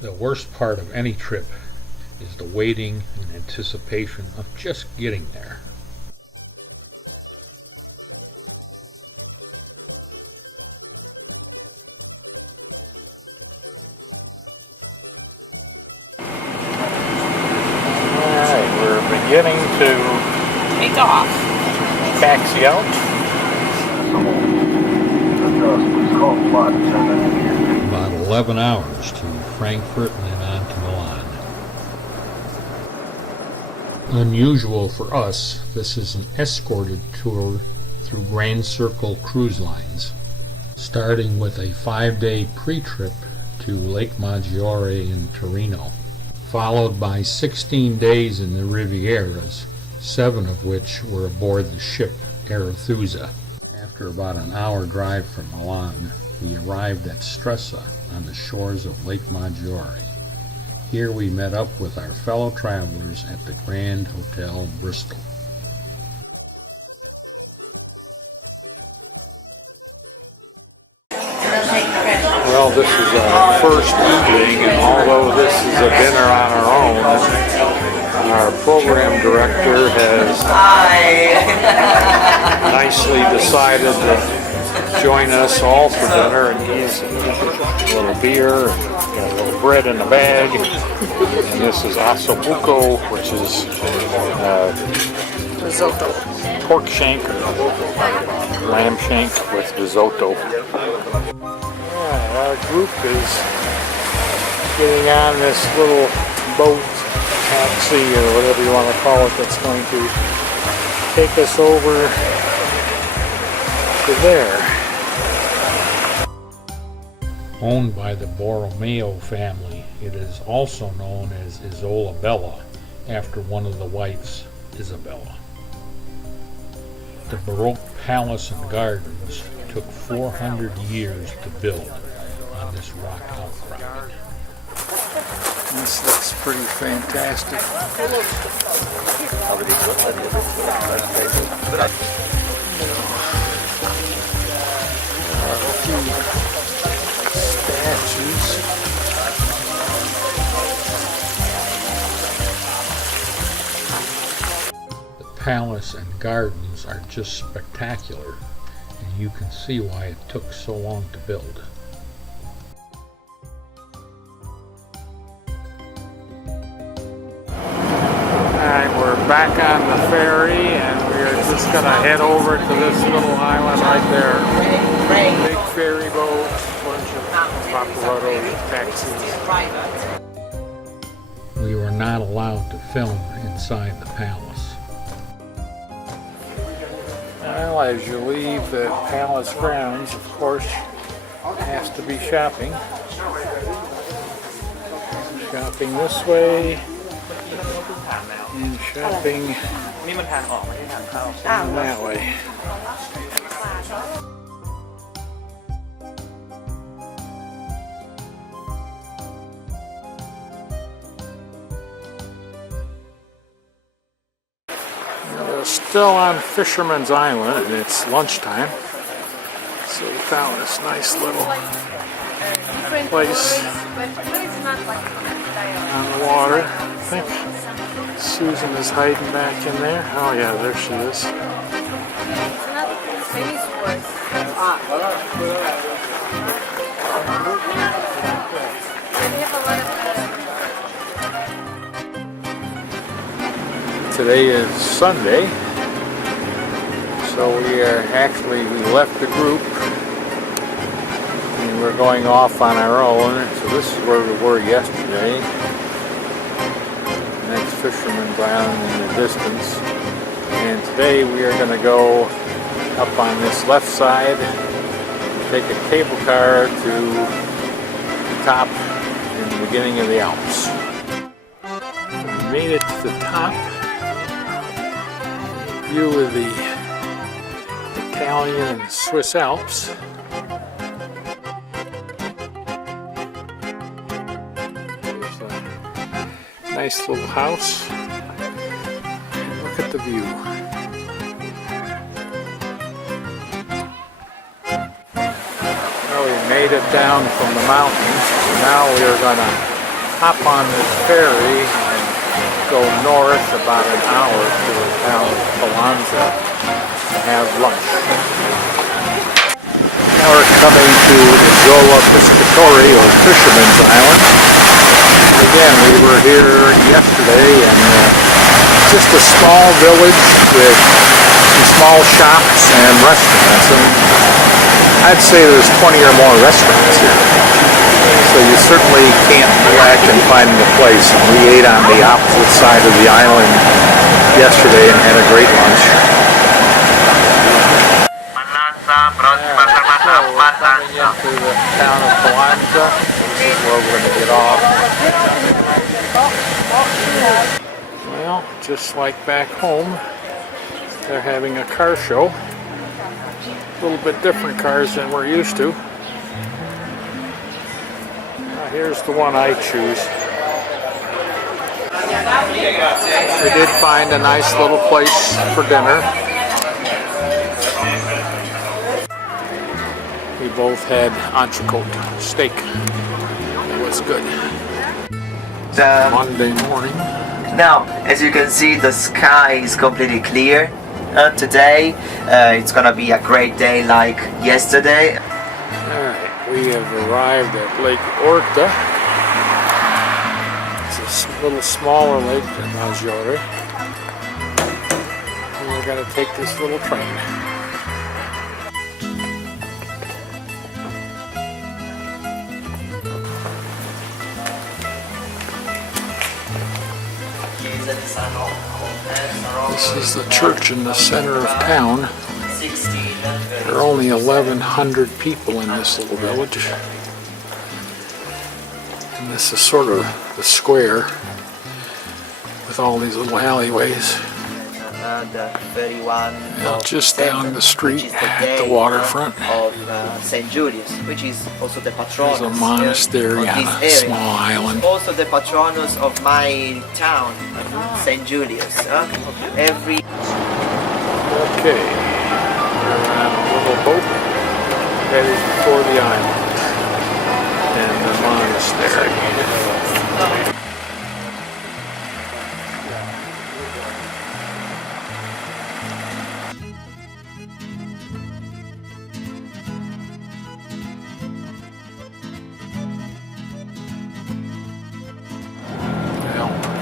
The worst part of any trip is the waiting and anticipation of just getting there. Alright, we're beginning to take off. Taxi out. About 11 hours to Frankfurt and then on to Milan. Unusual for us, this is an escorted tour through Grand Circle Cruise Lines, starting with a 5-day pre-trip to Lake Maggiore in Torino, followed by 16 days in the Rivieras, 7 of which were aboard the ship Arethusa. After about an hour drive from Milan, we arrived at Stresa on the shores of Lake Maggiore. Here we met up with our fellow travelers at the Grand Hotel Bristol. Well, this is our first evening, and although this is a dinner on our own, our program director has nicely decided to join us all for dinner, and he's a little beer, and got a little bread in a bag, and this is ossobuco, which is Risotto. pork shank or lamb shank with risotto. Yeah, our group is getting on this little boat, taxi, or whatever you want to call it, that's going to take us over to there. Owned by the Borromeo family, it is also known as Isola Bella, after one of the wives, Isabella. The Baroque palace and gardens took 400 years to build on this rock outcropping. This looks pretty fantastic. Statues. The palace and gardens are just spectacular, and you can see why it took so long to build. Alright, we're back on the ferry, and we're just going to head over to this little island right there. Big ferry boat, bunch of Vaporetto taxis. We were not allowed to film inside the palace. Well, as you leave the palace grounds, of course, has to be shopping. Shopping this way, and shopping that way. We're still on Fisherman's Island, and it's lunchtime. So we found this nice little place on the water. I think Susan is hiding back in there. Oh yeah, there she is. Today is Sunday, so we left the group and we're going off on our own. So this is where we were yesterday. That's Fisherman's Island in the distance. And today we are going to go up on this left side and take a cable car to the top in the beginning of the Alps. We made it to the top. View of the Italian and Swiss Alps. There's a nice little house. And look at the view. Well, we made it down from the mountains. Now we are going to hop on this ferry and go north about an hour to the town of Palanza to have lunch. Now we're coming to Isola Pescatori, or Fisherman's Island. Again, we were here yesterday, and just a small village with some small shops and restaurants. And I'd say there's 20 or more restaurants here. So you certainly can't lack in finding a place. We ate on the opposite side of the island yesterday and had a great lunch. We're coming into the town of Palanza. This is where we're going to get off. Well, just like back home, they're having a car show. A little bit different cars than we're used to. Here's the one I choose. We did find a nice little place for dinner. We both had entrecote steak. It was good. Monday morning. Now, as you can see, the sky is completely clear. Today, it's gonna be a great day like yesterday. Alright, we have arrived at Lake Orta. It's a little smaller lake than Maggiore. And we're gonna take this little train. This is the church in the center of town. There are only 1,100 people in this little village. And this is sort of the square with all these little alleyways. Just down the street at the waterfront. St. Julius, which is also the patronus. There's a monastery on a small island. Also the patronus of my town, St. Julius. Okay, we're on a little boat headed for the island and the monastery.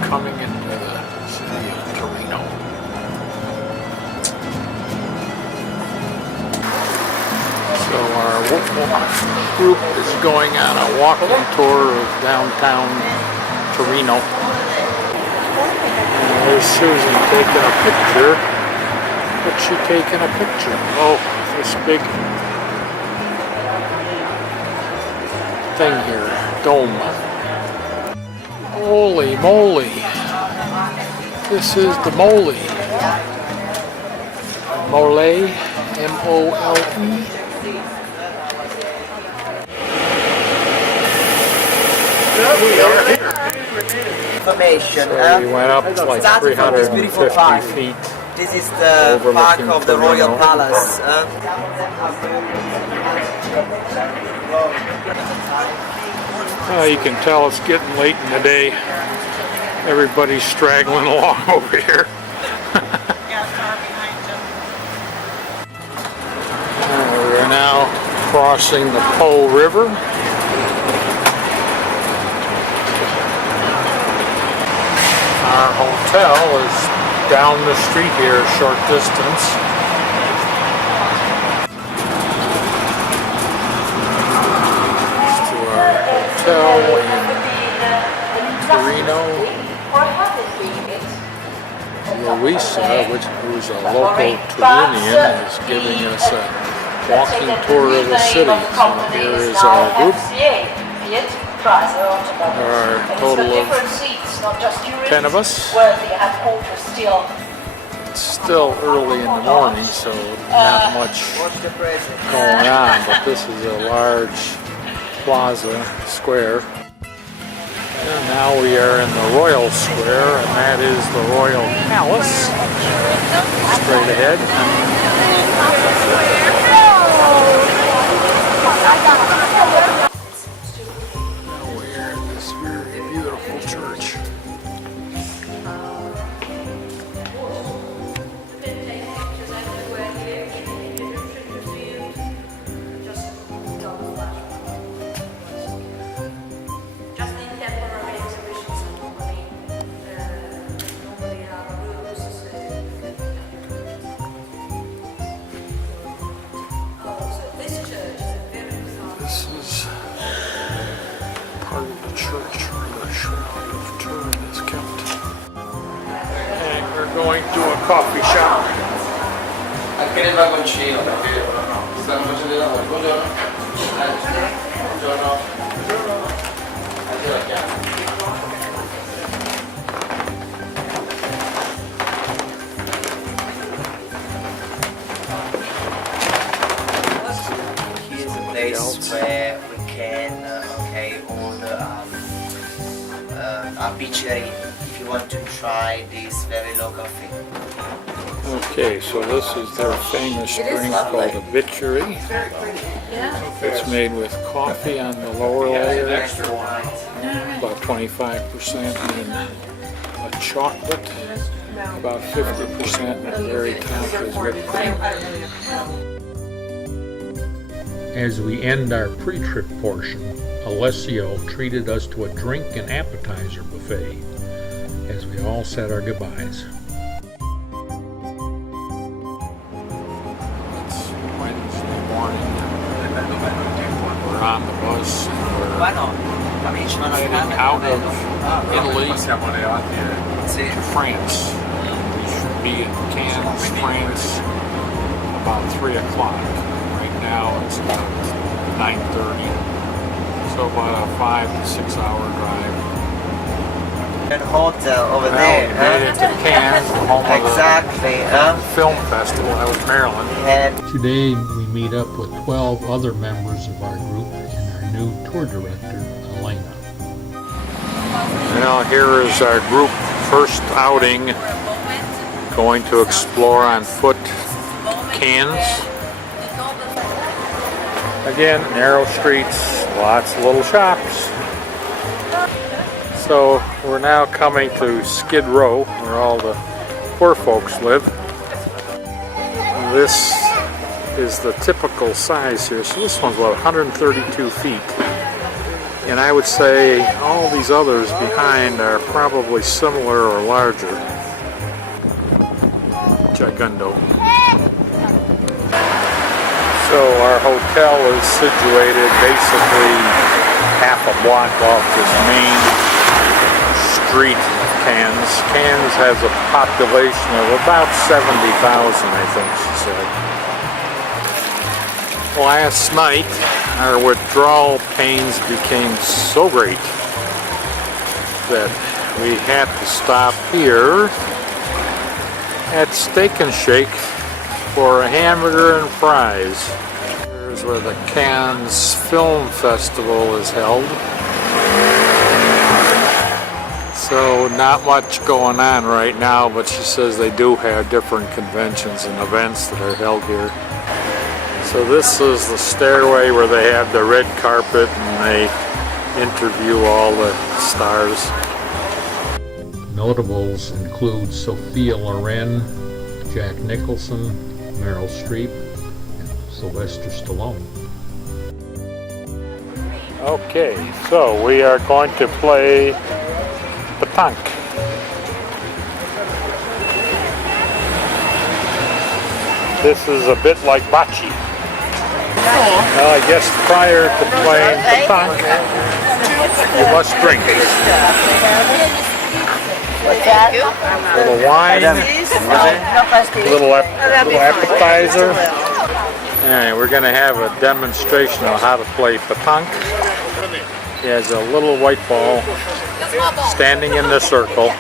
Coming into the city of Torino. So our group is going on a walking tour of downtown Torino. And there's Susan taking a picture. What's she taking a picture? Oh, this big thing here, dome. Holy moly! This is the mole. Mole, M-O-L-E. Information. So we went up to like 350 feet. This is the park of the Royal Palace. You can tell it's getting late in the day. Everybody's straggling along over here. We're now crossing the Po River. Our hotel is down the street here, a short distance. Hotel in Torino. Luisa, who's a local Torinian, is giving us a walking tour of the city. So here is our group. There are a total of 10 of us. It's still early in the morning, so not much going on, but this is a large plaza square. And now we are in the Royal Square, and that is the Royal Palace. Straight ahead. Now we're in this very beautiful church. This is part of the church where the Shroud of Turin is kept. And we're going to a coffee shop. Anche nel vagoncino, perché stanno facendo i lavori. Buongiorno. Buongiorno. Anche la chiave. Place where we can order a pizzeria if you want to try this very local thing. Okay, so this is their famous drink called a bitchery. It's made with coffee on the lower layer, about 25%, and a chocolate, about 50%, and the very top is whipped cream. As we end our pre-trip portion, Alessio treated us to a drink and appetizer buffet as we all said our goodbyes. It's Wednesday morning. We're on the bus and we're heading out of Italy to France. We should be in Cannes, France about 3 o'clock. Now it's about 9:30, so about a 5 to 6 hour drive. And hotel over Now there. we made it to Cannes, the home of Exactly. the film festival. That was Maryland. And Today we meet up with 12 other members of our group and our new tour director, Elena. Now here is our group first outing, going to explore on foot Cannes. Again, narrow streets, lots of little shops. So we're now coming to Skid Row, where all the poor folks live. This is the typical size here. So this one's about 132 feet. And I would say all these others behind are probably similar or larger. Gigundo. So our hotel is situated basically half a block off this main street of Cannes. Cannes has a population of about 70,000, I think she said. Last night, our withdrawal pains became so great that we had to stop here at Steak and Shake for a hamburger and fries. Here's where the Cannes Film Festival is held. So not much going on right now, but she says they do have different conventions and events that are held here. So this is the stairway where they have the red carpet and they interview all the stars. Notables include Sophia Loren, Jack Nicholson, Meryl Streep, and Sylvester Stallone. Okay, so we are going to play petanque. This is a bit like bocce. Well, I guess prior to playing petanque, you must drink. A little wine, little appetizer. Alright, we're going to have a demonstration on how to play petanque. He has a little white ball standing in the circle,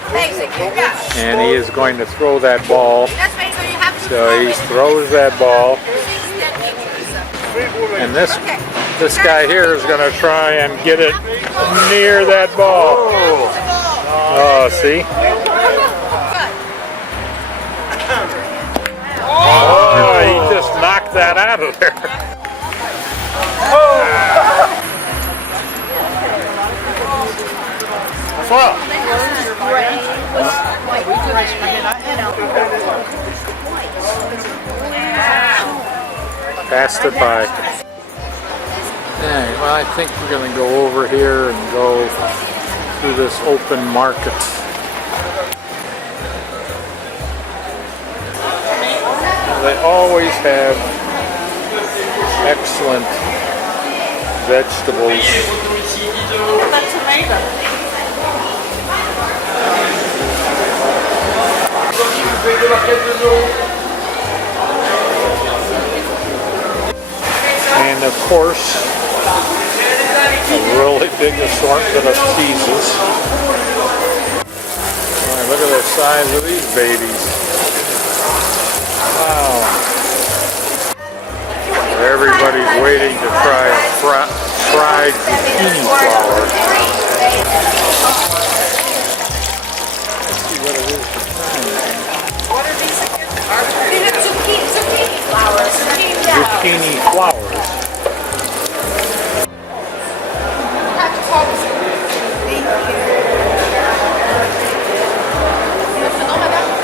and he is going to throw that ball. So he throws that ball, and this guy here is going to try and get it near that ball. Oh, see? Oh, he just knocked that out of there. Passed it by. Alright, well, I think we're going to go over here and go through this open market. They always have excellent vegetables. And of course, a really big assortment of cheeses. Right, look at the size of these babies. Wow. Everybody's waiting to try a fried zucchini flower. Let's see what it is. What are these again? These are zucchini flowers. Zucchini flowers.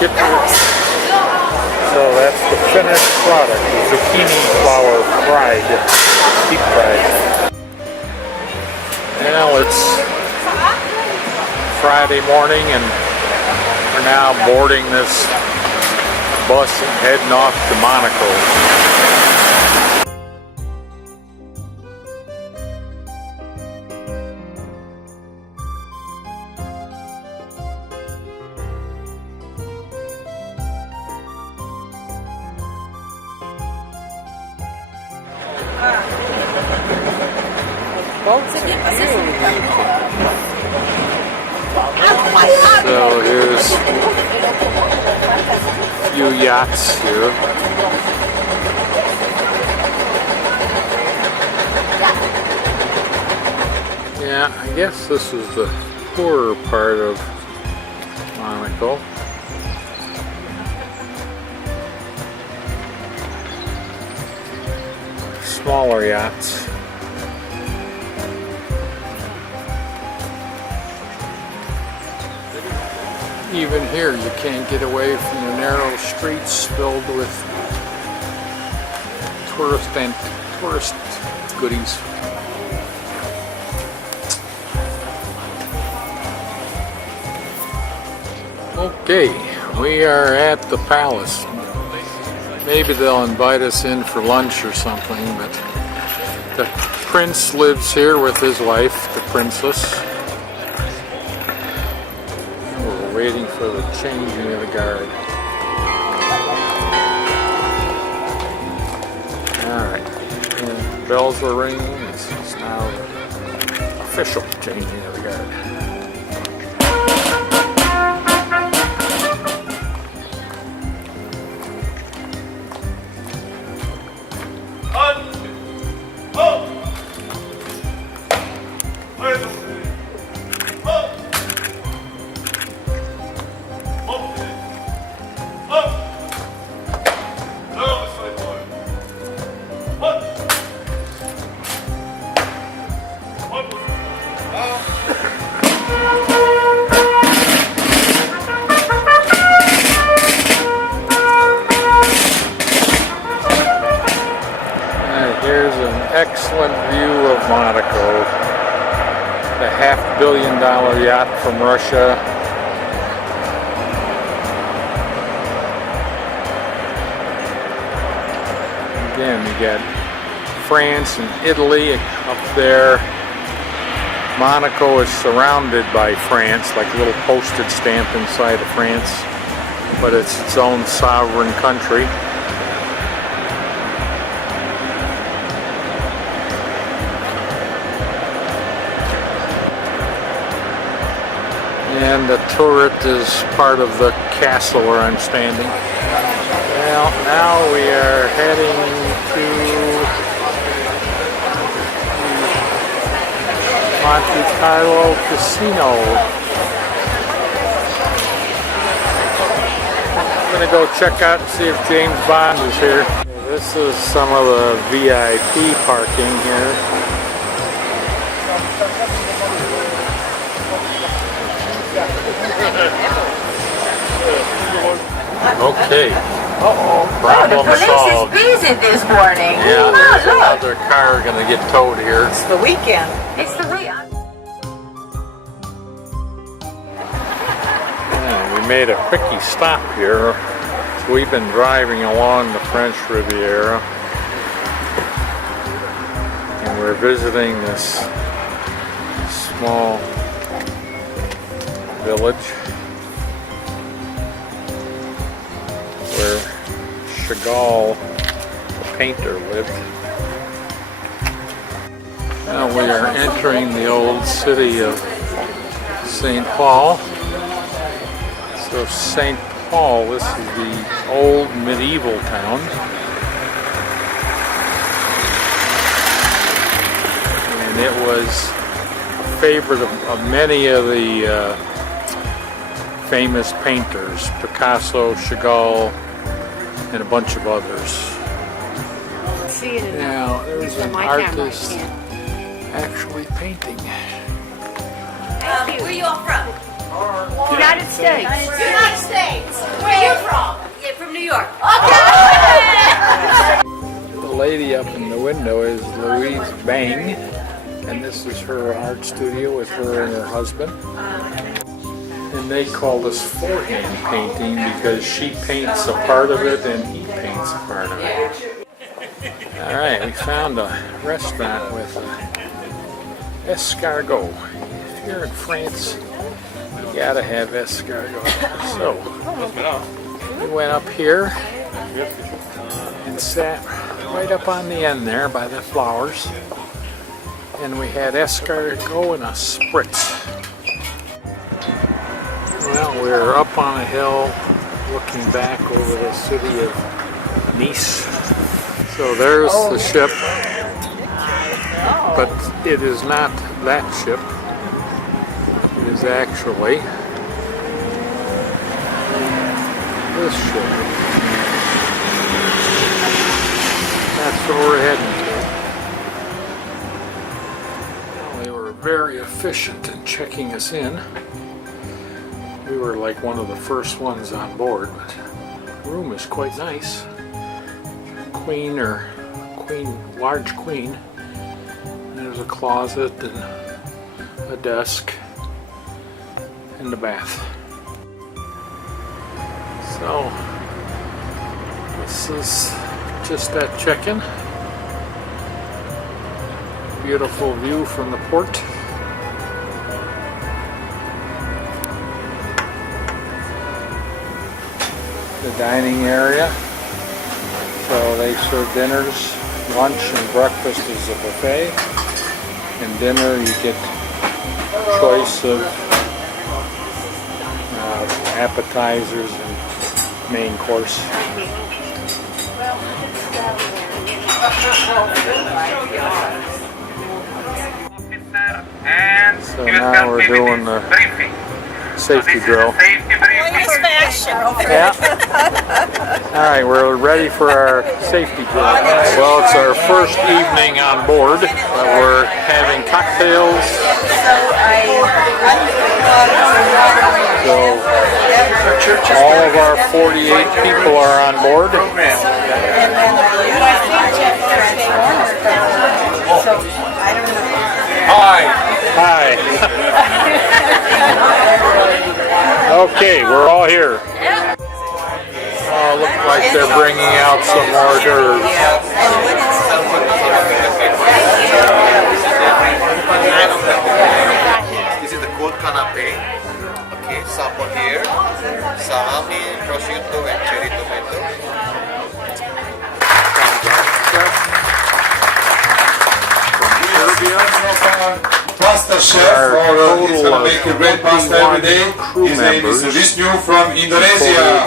Get this. So that's the finished product, the zucchini flower fried, deep fried. Now it's Friday morning and we're now boarding this bus and heading off to Monaco. So here's a few yachts here. Yeah, I guess this is the poorer part of Monaco. Smaller yachts. Even here, you can't get away from the narrow streets filled with tourist goodies. Okay, we are at the palace. Maybe they'll invite us in for lunch or something, but the prince lives here with his wife, the princess. Waiting for the changing of the guard. Alright, and bells are ringing. It's now official changing of the guard. Here's an excellent view of Monaco. The $500 million yacht from Russia. Again, you got France and Italy up there. Monaco is surrounded by France, like a little postage stamp inside of France, but it's its own sovereign country. and the turret is part of the castle where I'm standing. Well, now we are heading to Monte Carlo Casino. I'm gonna go check out and see if James Bond is here. This is some of the VIP parking here. Okay. Problem solved. The police is busy this morning. Yeah, there's another car gonna get towed here. It's the weekend. It's the weekend. Yeah, we made a quickie stop here. So we've been driving along the French Riviera, and we're visiting this small village where Chagall, the painter, lived. Now we are entering the old city of St. Paul. So St. Paul, this is the old medieval town. And it was a favorite of many of the famous painters, Picasso, Chagall, and a bunch of others. See it Now, there's an artist actually painting. Where you all from? United States. United States. Where are you from? Yeah, from New York. Okay. The lady up in the window is Louise Bang, and this is her art studio with her and her husband. And they call this forehand painting because she paints a part of it and he paints a part of it. Alright, we found a restaurant with escargot. If you're in France, you gotta have escargot. So, we went up here and sat right up on the end there by the flowers. And we had escargot and a spritz. Well, we're up on a hill looking back over the city of Nice. So there's the ship, but it is not that ship. It is actually this ship. That's where we're heading to. Well, they were very efficient in checking us in. We were like one of the first ones on board, but the room is quite nice. Large queen. There's a closet and a desk and a bath. So this is just that check-in. Beautiful view from the port. The dining area. So they serve dinners, lunch, and breakfast as a buffet. And dinner you get choice of appetizers and main course. So now we're doing the safety drill. Yeah. Alright, we're ready for our safety drill. Well, it's our first evening on board. We're having cocktails. So all of our 48 people are on board. Hi. Okay, we're all here. Oh, looks like they're bringing out some hors d'oeuvres. This is the cold canapé. Okay, supper here. Salami, prosciutto, and cherry tomato. From Serbia. master chef, or he's gonna make a great pasta every day. His name is Vishnu from Indonesia.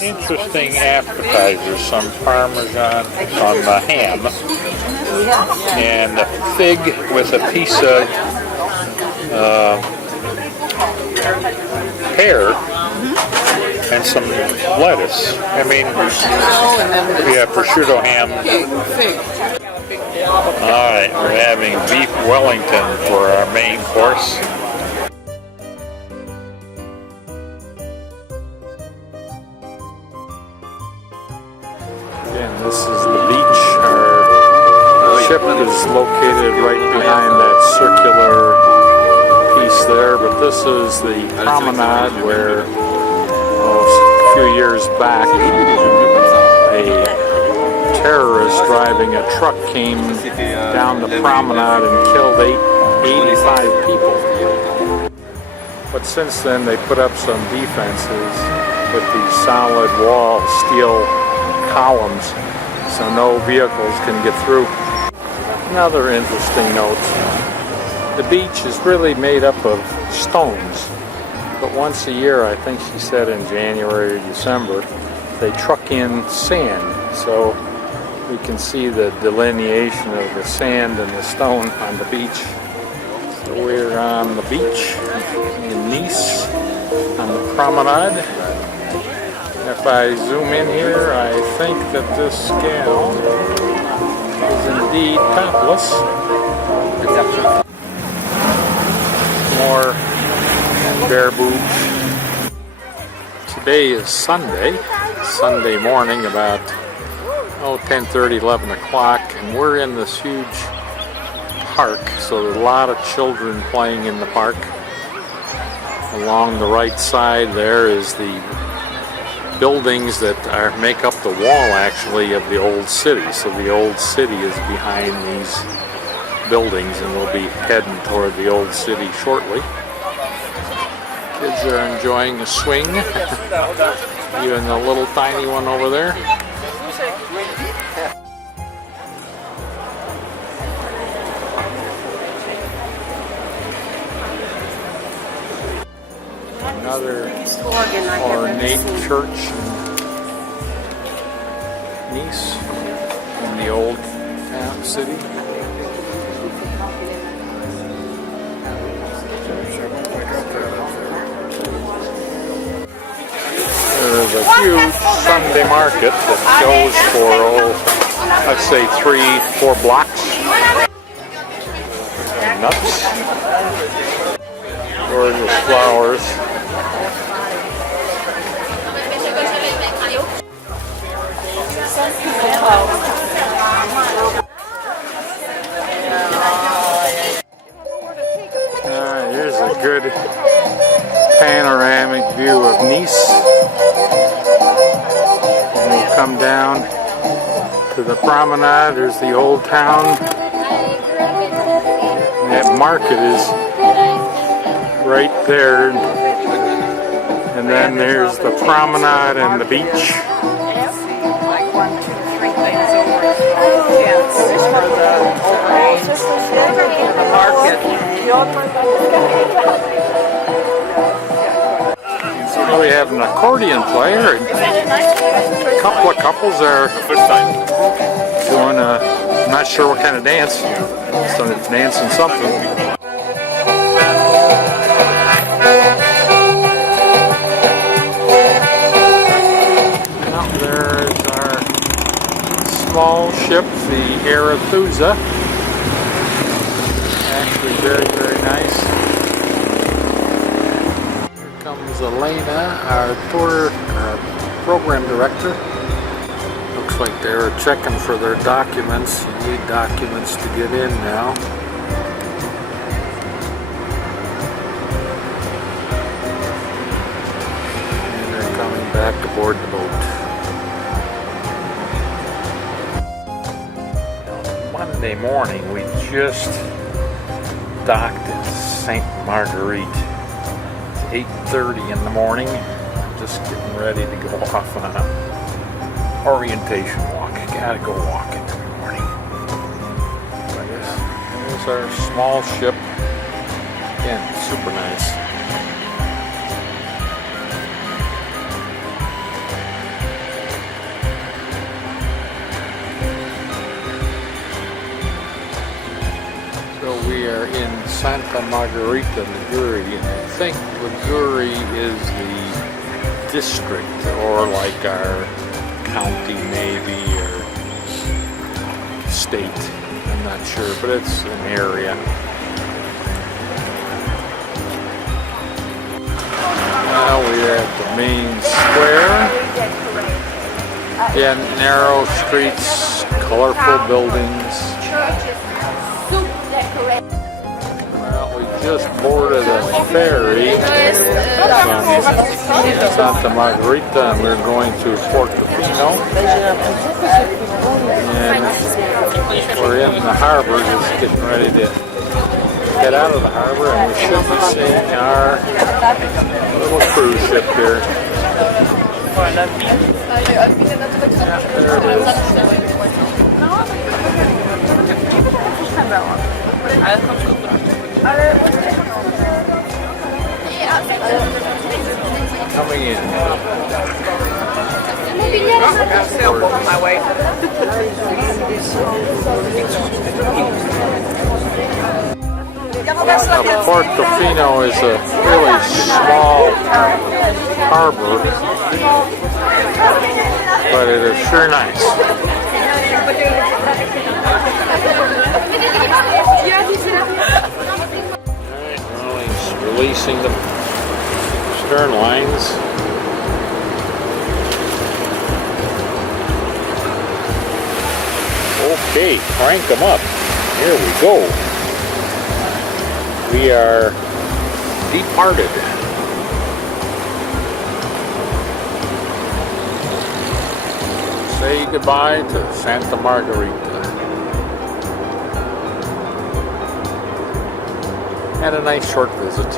Interesting appetizers, some Parmesan on the ham, and a fig with a piece of pear and some lettuce. I mean, yeah, prosciutto ham. Alright, we're having beef Wellington for our main course. Again, this is the beach. Our ship is located right behind that circular piece there, but this is the promenade where a few years back a terrorist driving a truck came down the promenade and killed 85 people. But since then they put up some defenses with these solid wall steel columns so no vehicles can get through. Another interesting note, the beach is really made up of stones, but once a year, I think she said in January or December, they truck in sand, so we can see the delineation of the sand and the stone on the beach. So we're on the beach in Nice on the promenade. If I zoom in here, I think that this gal is indeed topless. More bare boobs. Today is Sunday morning, about 10:30, 11 o'clock, and we're in this huge park, so there's a lot of children playing in the park. Along the right side there is the buildings that make up the wall actually of the old city. So the old city is behind these buildings, and we'll be heading toward the old city shortly. Kids are enjoying the swing, even the little tiny one over there. Another ornate church in Nice, in the old town city. There's a huge Sunday market that goes for, let's say 3-4 blocks. And nuts. Gorgeous flowers. Here's a good panoramic view of Nice. And we'll come down to the promenade. There's the old town. And that market is right there. And then there's the promenade and the beach. So we have an accordion player, and a couple of couples are doing I'm not sure what kind of dance, so they're dancing something. Now there's our small ship, the Arethusa. Actually very, very nice. Here comes Elena, our tour program director. Looks like they're checking for their documents. You need documents to get in now. And they're coming back aboard the boat. Monday morning, we just docked at St. Marguerite. It's 8:30 in the morning. Just getting ready to go off on an orientation walk. Gotta go walking in the morning. There's our small ship. Again, super nice. So we are in Santa Margarita, Liguri, and I think Liguri is the district, or like our county maybe, or state. I'm not sure, but it's an area. Now we're at the main square. Again, narrow streets, colorful buildings. Well, we just boarded a ferry from Santa Margarita, and we're going to Portofino. And we're in the harbor, just getting ready to head out of the harbor, and we should be seeing our little cruise ship here. There it is. Coming in. Sailboat on my way. Portofino is a really small harbor, but it is sure nice. Well, he's releasing the stern lines. Okay, crank them up. Here we go. We are departed. Say goodbye to Santa Margarita. And a nice short visit.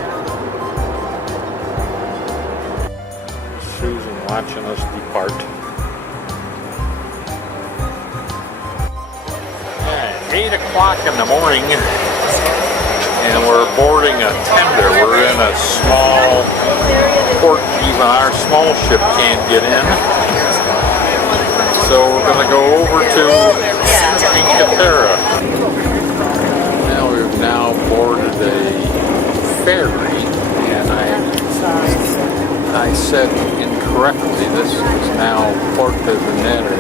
Susan watching us depart. 8 o'clock in the morning, and we're boarding a tender. We're in a small port, even our small ship can't get in. So we're going to go over to Cinque Terre. Now we've now boarded a ferry, and I said incorrectly, this is now Porto Venere,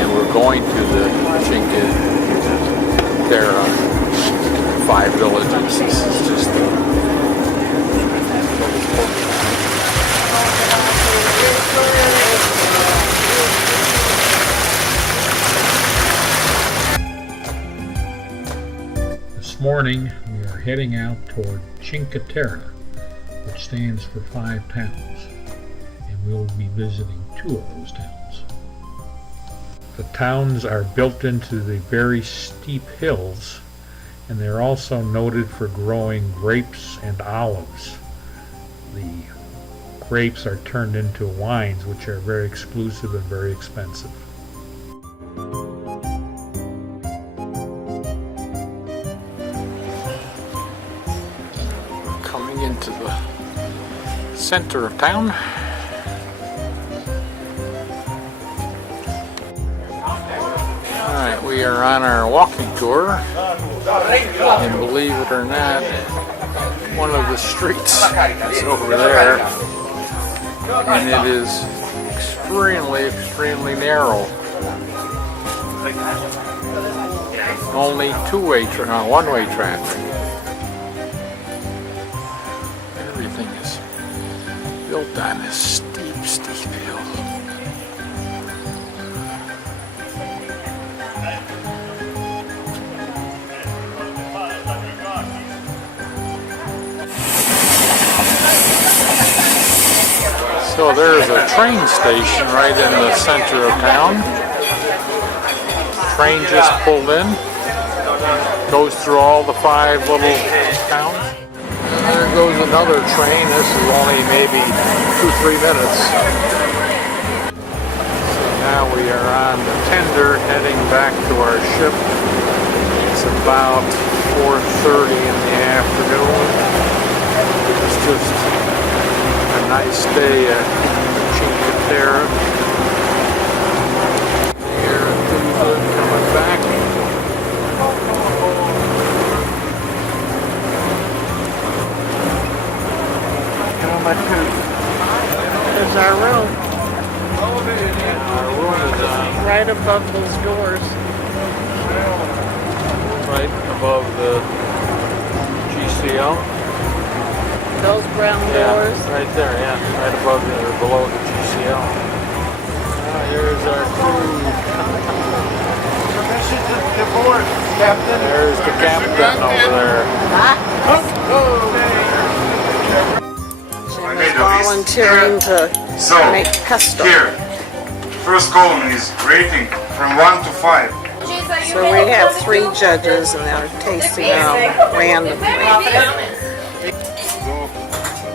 and we're going to the Cinque Terre, 5 villages. This is just This morning we are heading out toward Cinque Terre, which stands for 5 towns, and we'll be visiting 2 of those towns. The towns are built into the very steep hills, and they're also noted for growing grapes and olives. The grapes are turned into wines, which are very exclusive and very expensive. Coming into the center of town. Alright, we are on our walking tour, and believe it or not, one of the streets is over there, and it is extremely narrow. Only one-way traffic. Everything is built on a steep hill. So there's a train station right in the center of town. Train just pulled in. Goes through all the 5 little towns. And there goes another train. This is only maybe 2-3 minutes. Now we are on the tender heading back to our ship. It's about 4:30 in the afternoon. It's just a nice day at Cinque Terre. Here at Cleveland coming back. There's our room. Our room is on Right above those doors. right above the GCL. Those brown Yeah, doors. right there, yeah, right above the, or below the GCL. Here's our crew. There's the captain over there. Jim is volunteering to So, make pesto. here, first column is rating from 1 to 5. So we have 3 judges and they're tasting them randomly.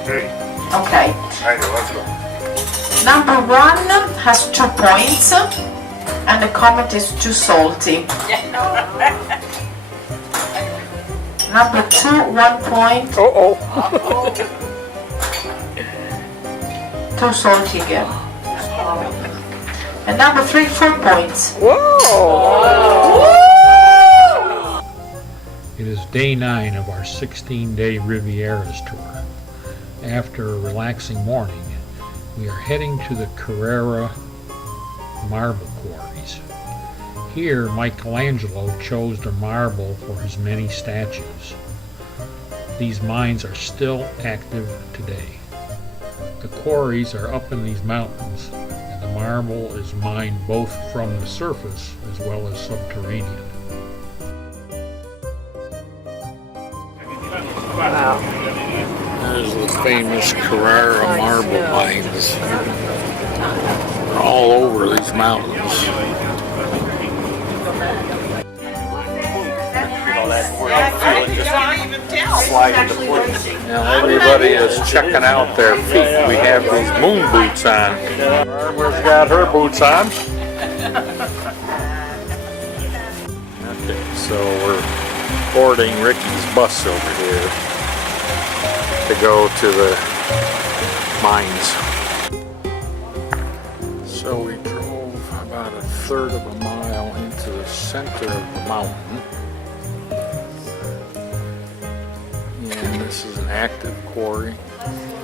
Okay, Okay. Heidi, let's go. Number 1 has 2 points and the comment is too salty. Number 2, 1 point. Too salty again. And number 3, 4 points. It is day 9 of our 16-day Rivieras tour. After a relaxing morning, we are heading to the Carrara marble quarries. Here, Michelangelo chose the marble for his many statues. These mines are still active today. The quarries are up in these mountains, and the marble is mined both from the surface as well as subterranean. There's the famous Carrara marble mines. They're all over these mountains. Now everybody is checking out their feet. We have these moon boots on. Barbara's got her boots on. Okay, so we're boarding Ricky's bus over here to go to the mines. So we drove about a third of a mile into the center of the mountain. And this is an active quarry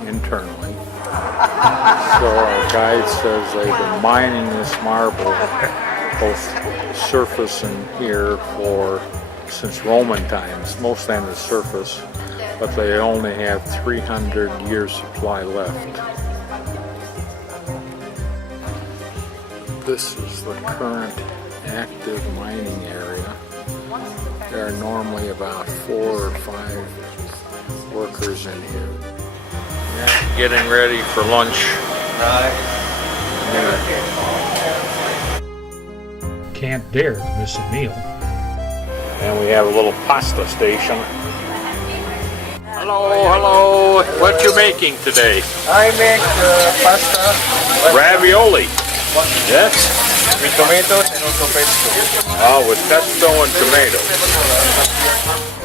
internally. So our guide says they've been mining this marble, both surface and here, since Roman times, mostly on the surface, but they only have 300 years supply left. This is the current active mining area. There are normally about 4 or 5 workers in here. Yeah, getting ready for lunch. Can't dare to miss a meal. And we have a little pasta station. Hello. What you making today? I make pasta Ravioli. Yes? with tomatoes and also pesto. Oh, with pesto and tomato.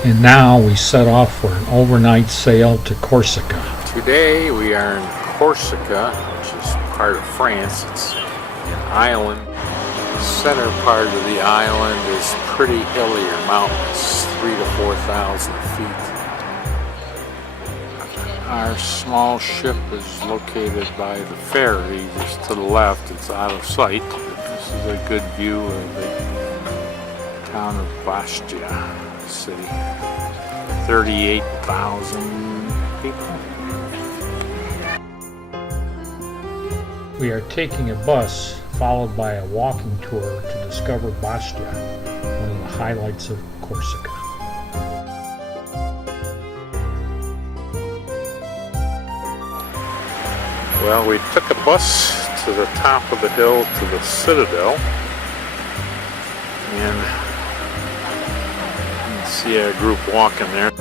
And now we set off for an overnight sail to Corsica. Today we are in Corsica, which is part of France. It's an island. The center part of the island is pretty hilly or mountainous, 3,000 to 4,000 feet. Our small ship is located by the ferry just to the left. It's out of sight. This is a good view of the town of Bastia city. 38,000 people. We are taking a bus followed by a walking tour to discover Bastia, one of the highlights of Corsica. Well, we took a bus to the top of the hill to the Citadel, and you can see a group walking there.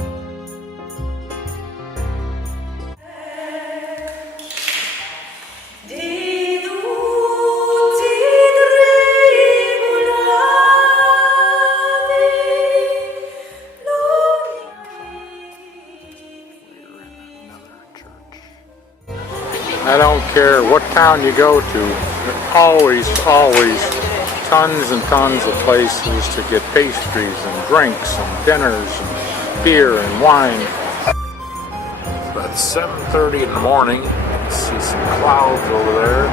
what town you go to, there are always tons and tons of places to get pastries and drinks and dinners and beer and wine. It's about 7:30 in the morning. You can see some clouds over there.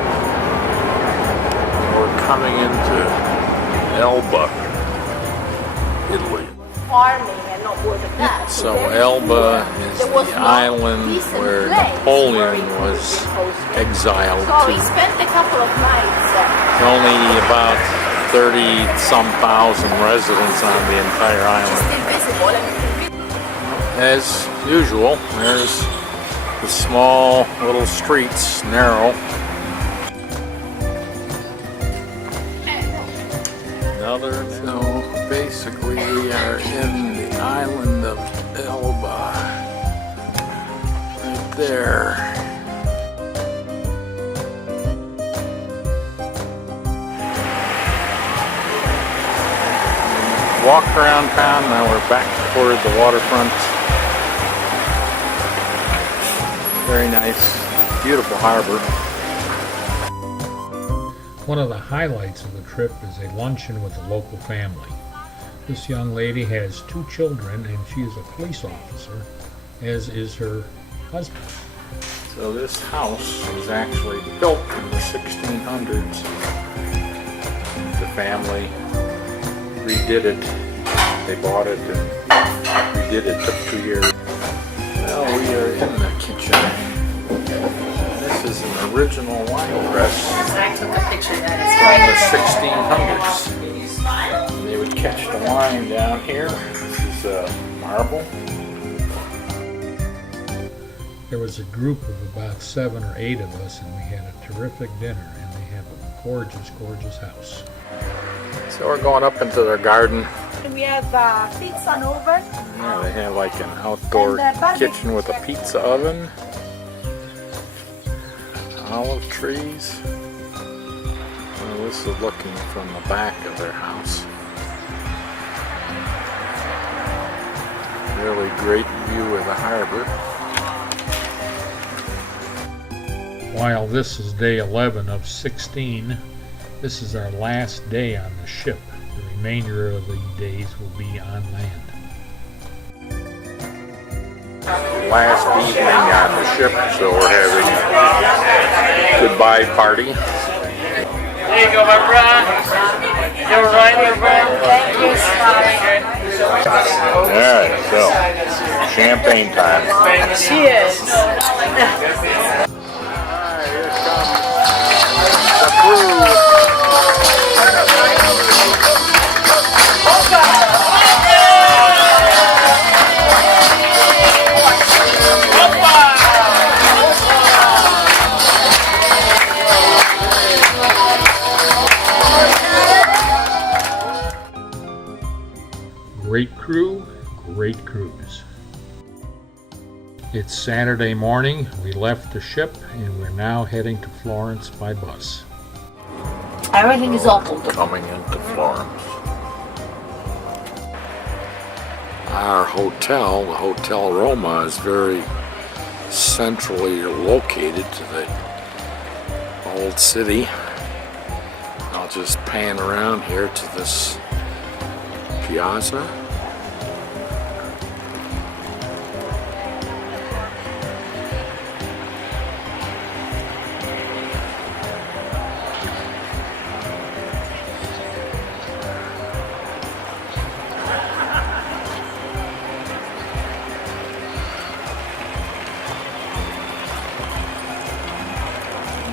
We're coming into Elba, Italy. Farming and not more than that. So Elba is the island where Napoleon was exiled So to. he spent a couple of nights there. There's only about 30-some thousand residents on the entire island. Still visible and As usual, there's the small little streets, narrow. So basically we are in the island of Elba, right there. Walked around town, now we're back toward the waterfront. Very nice, beautiful harbor. One of the highlights of the trip is a luncheon with a local family. This young lady has 2 children and she is a police officer, as is her husband. So this house was actually built in the 1600s. The family redid it. They bought it and redid it. Took 2 years. Well, we are in the kitchen. This is an original wine press I took a picture of from the 1600s. They would catch the wine down here. This is marble. There was a group of about 7 or 8 of us, and we had a terrific dinner, and they have a gorgeous, gorgeous house. So we're going up into their garden. We have pizza and oven. Yeah, they have like an outdoor kitchen with a pizza oven. Olive trees. Well, this is looking from the back of their house. Really great view of the harbor. While this is day 11 of 16, this is our last day on the ship. The remainder of the days will be on land. Last evening on the ship, so we're having a goodbye party. There you go, my brother. You're right here, bro. Thank you, Alright, so champagne time. Cheers. Alright, here comes the crew. Great crew, great cruise. It's Saturday morning. We left the ship and we're now heading to Florence by bus. Everything is open. Coming into Florence. Our hotel, the Hotel Roma, is very centrally located to the old city. I'll just pan around here to this piazza.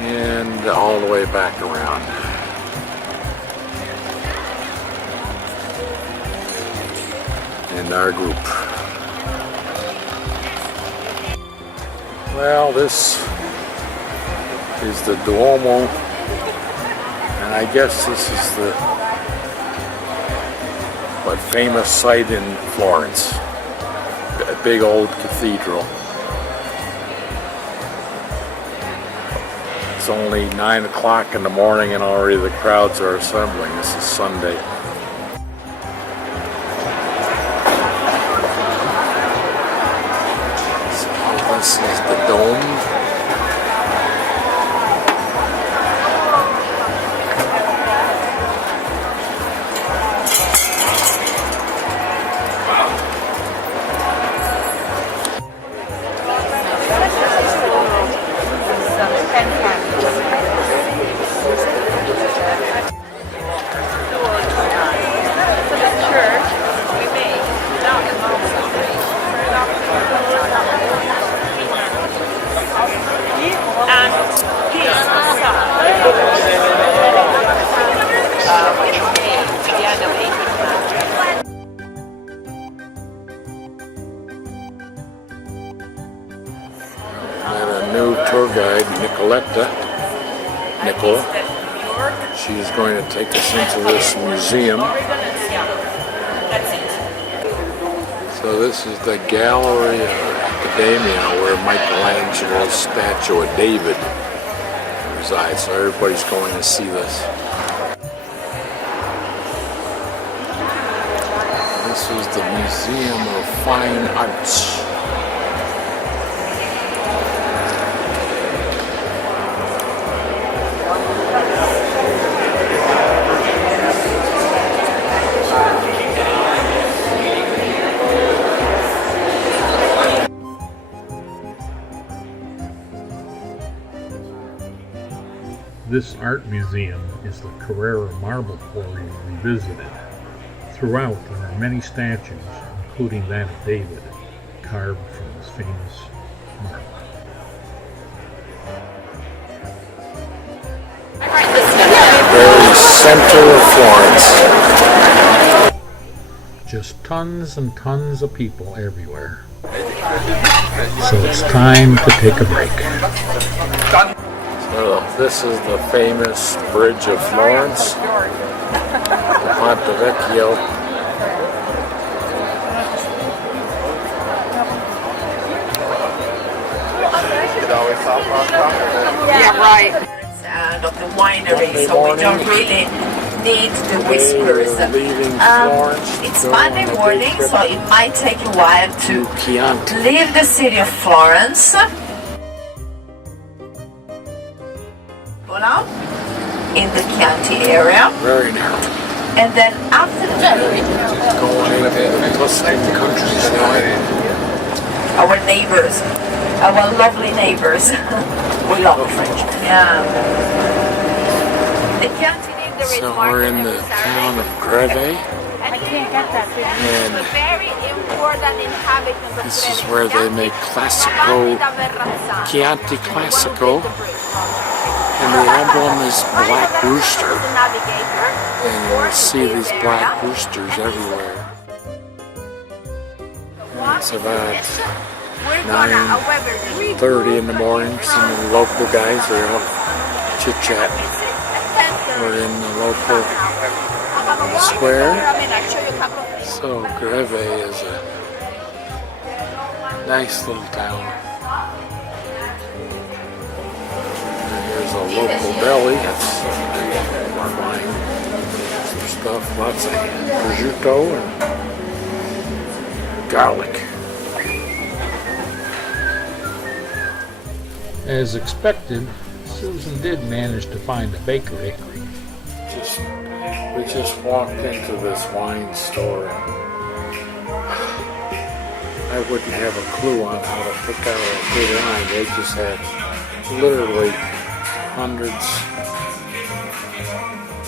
And all the way back around. And our group. Well, this is the Duomo, and I guess this is the famous site in Florence, a big old cathedral. It's only 9 o'clock in the morning and already the crowds are assembling. This is Sunday. So this is the dome. guide, Nicoletta, Nicole. She's going to take us into this museum. So this is the Gallery of Academia where Michelangelo's statue of David resides. So everybody's going to see this. This is the Museum of Fine Arts. This art museum is the Carrara Marble Quarry revisited. Throughout, there are many statues, including that of David, carved from his famous marble. Very center of Florence. Just tons and tons of people everywhere. So it's time to take a break. So this is the famous Bridge of Florence, the Ponte Vecchio. Yeah, right. And of the winery, so we don't really need the whispers. It's Monday morning, so it might take a while to leave the city of Florence. In the Chianti area. Very narrow. And then after that, Going into the Tuscan countryside. our neighbors, our lovely neighbors. We love the French. Yeah. The Chianti name So we're in the town of Greve, I can't get that. and Very important inhabitants of this is where they make Classico, Chianti Classico, and the emblem is Black Rooster, and you'll see these black roosters everywhere. And it's about 9:30 in the morning. Some of the local guys are out chit-chatting. We're in the local square. So Greve is a nice little town. And here's a local deli. We're buying some stuff, lots of prosciutto and garlic. As expected, Susan did manage to find a bakery. We just walked into this wine store. I wouldn't have a clue on how to pick out a good wine. They just had literally hundreds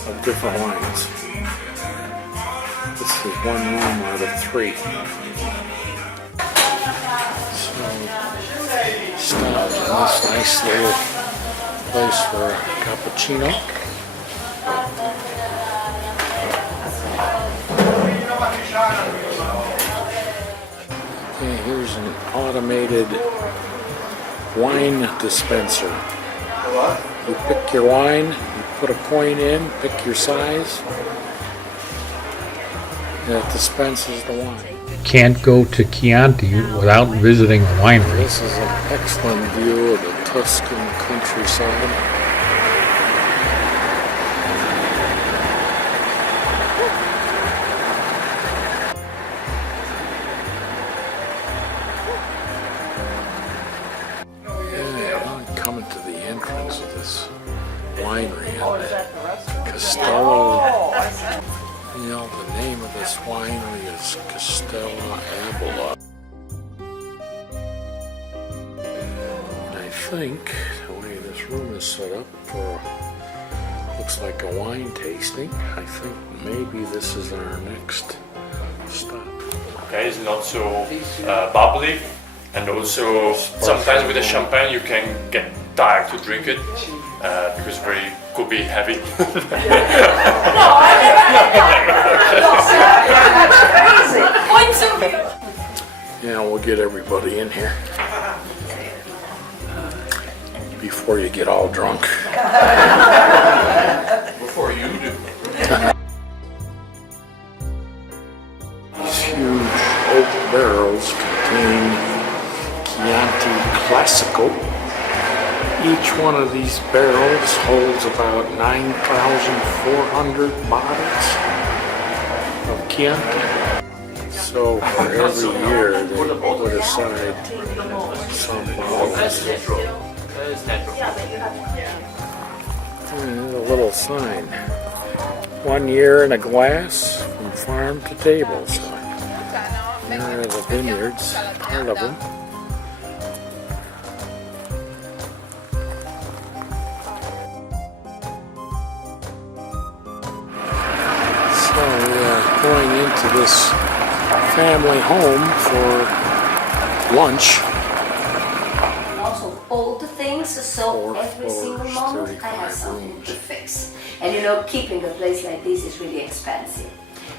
of different wines. This is one room out of 3. So, stopped in this nice little place for a cappuccino. Okay, here's an automated wine dispenser. You pick your wine, you put a coin in, pick your size, and it dispenses the wine. Can't go to Chianti without visiting a winery. This is an excellent view of the Tuscan countryside. Coming to the entrance of this winery, Castello. You know, the name of this winery is Castello Abola. And I think the way this room is set up for looks like a wine tasting. I think maybe this is our next stop. Okay, it's not so bubbly, and also sometimes with the champagne you can get tired to drink it because could be heavy. Yeah, we'll get everybody in here. before you get all drunk. Before you do. These huge oak barrels contain Chianti Classico. Each one of these barrels holds about 9,400 bottles of Chianti. So for every year they put aside some bottles. And a little sign. 1 year in a glass from farm to table. So here are the vineyards, part of them. So we are going into this family home for lunch. Lots of old things, so every single month I have something to fix. And you know, keeping a place like this is really expensive.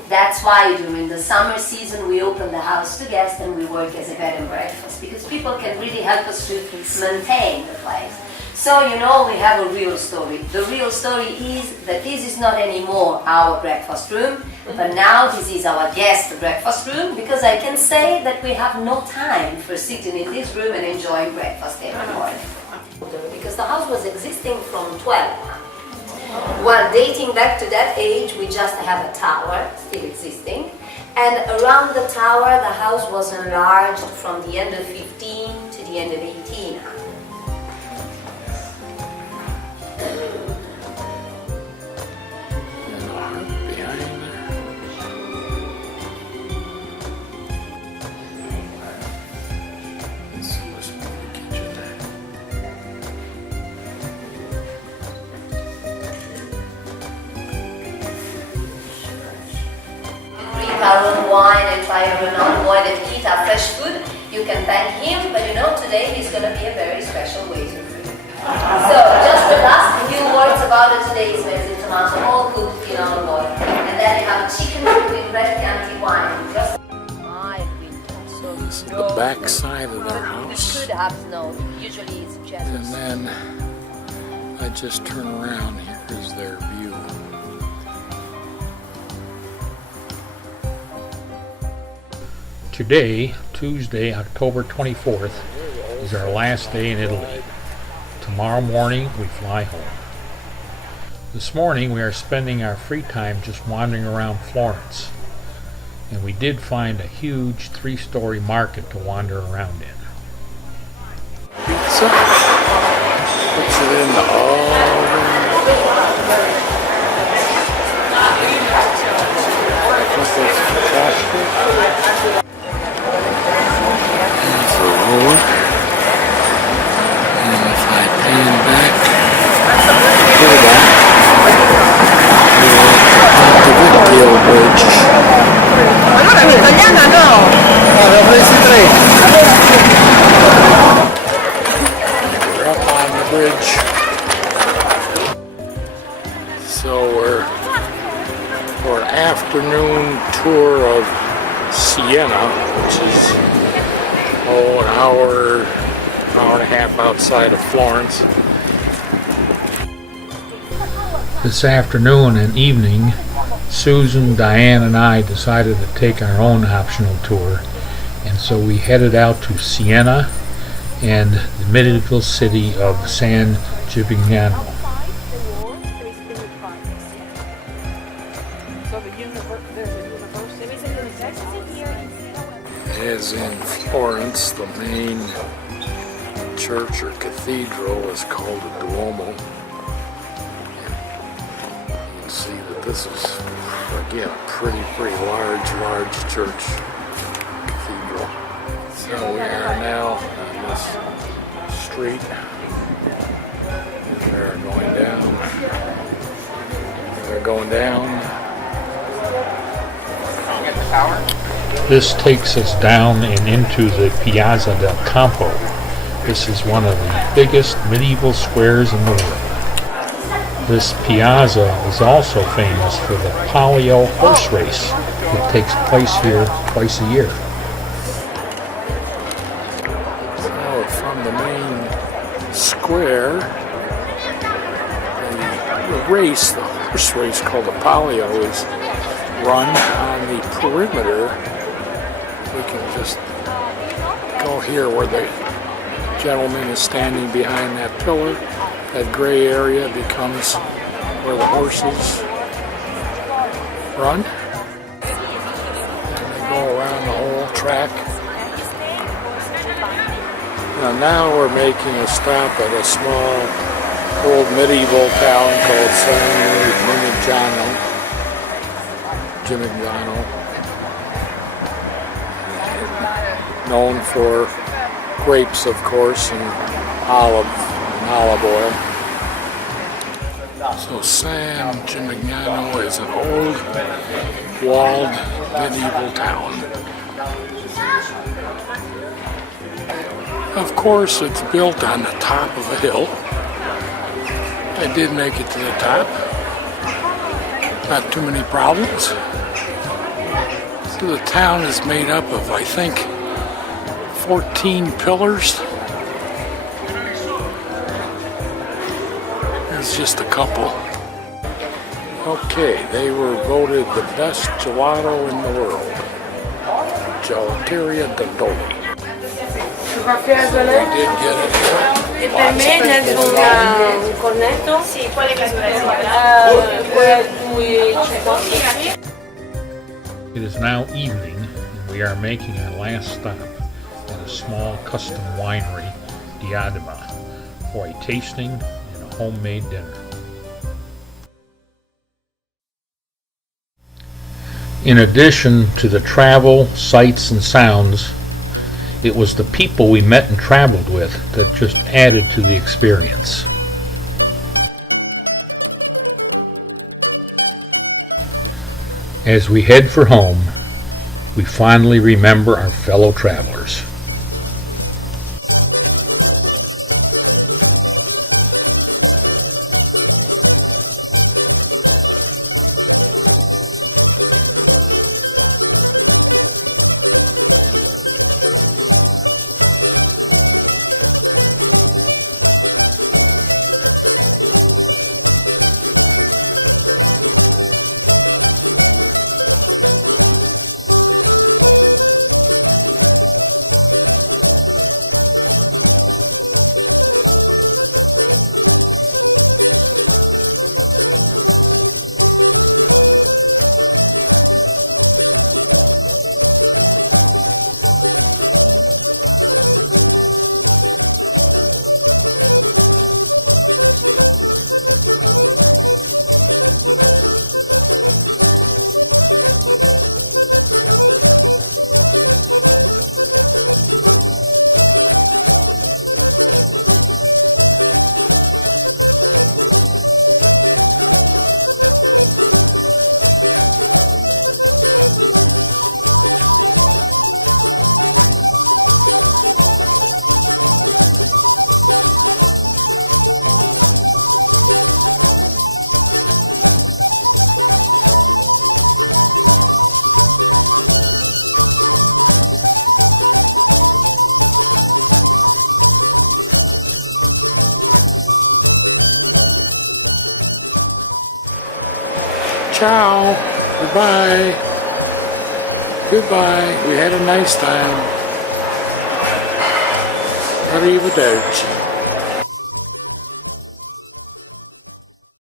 That's why during the summer season we open the house to guests and we work as a bed and breakfast, because people can really help us to maintain the place. So, you know, we have a real story. The real story is that this is not anymore our breakfast room, but now this is our guest breakfast room, because I can say that we have no time for sitting in this room and enjoying breakfast every morning. Because the house was existing from 12. Well, dating back to that age, we just have a tower still existing. And around the tower, the house was enlarged from the end of 15 to the end of 18. Our own wine and try our own wine and eat our fresh food, you can thank him, but you know, today he's going to be a very special waiter for you. So, just the last few words about it today is mezzo tomato, all cooked in olive oil. And then you have chicken with red Chianti wine. Just this is the back side of their house. Could have no, usually it's just. And then I just turn around, here's their view. Today, Tuesday, October 24th, is our last day in Italy. Tomorrow morning, we fly home. This morning, we are spending our free time just wandering around Florence. And we did find a huge 3-story market to wander around in. Pizza. Puts it in the oven. I think that's fantastic. Roller. And if I pan back, pull back, we're at the Rivieras bridge. We're up on the bridge. So we're for an afternoon tour of Siena, which is an hour and a half outside of Florence. This afternoon and evening, Susan, Diane, and I decided to take our own optional tour, and so we headed out to Siena and the medieval city of San Gimignano. As in Florence, the main church or cathedral is called a Duomo. You can see that this is, again, a pretty large church cathedral. So we are now on this street. And we're going down. This takes us down and into the Piazza del Campo. This is one of the biggest medieval squares in the world. This piazza is also famous for the Palio horse race that takes place here twice a year. So from the main square. The race, the horse race called the Palio, is run on the perimeter. We can just go here where the gentleman is standing behind that pillar. That gray area becomes where the horses run. And they go around the whole track. Now we're making a stop at a small old medieval town called Gimignano, known for grapes, of course, and olive oil. So San Gimignano is an old walled medieval town. Of course, it's built on the top of a hill. I did make it to the top. Not too many problems. So the town is made up of, I think, 14 pillars. There's just a couple. Okay, they were voted the best gelato in the world. Gelateria d'Andoli. We did get it here. Per me dentro un cornetto? Sì, quale misura It is now evening, and we are making our last stop at a small custom winery, Diadema, for a tasting and a homemade dinner. In addition to the travel, sights, and sounds, it was the people we met and traveled with that just added to the experience. As we head for home, we fondly remember our fellow travelers. Ciao. Goodbye. Goodbye. We had a nice time. Arrivederci.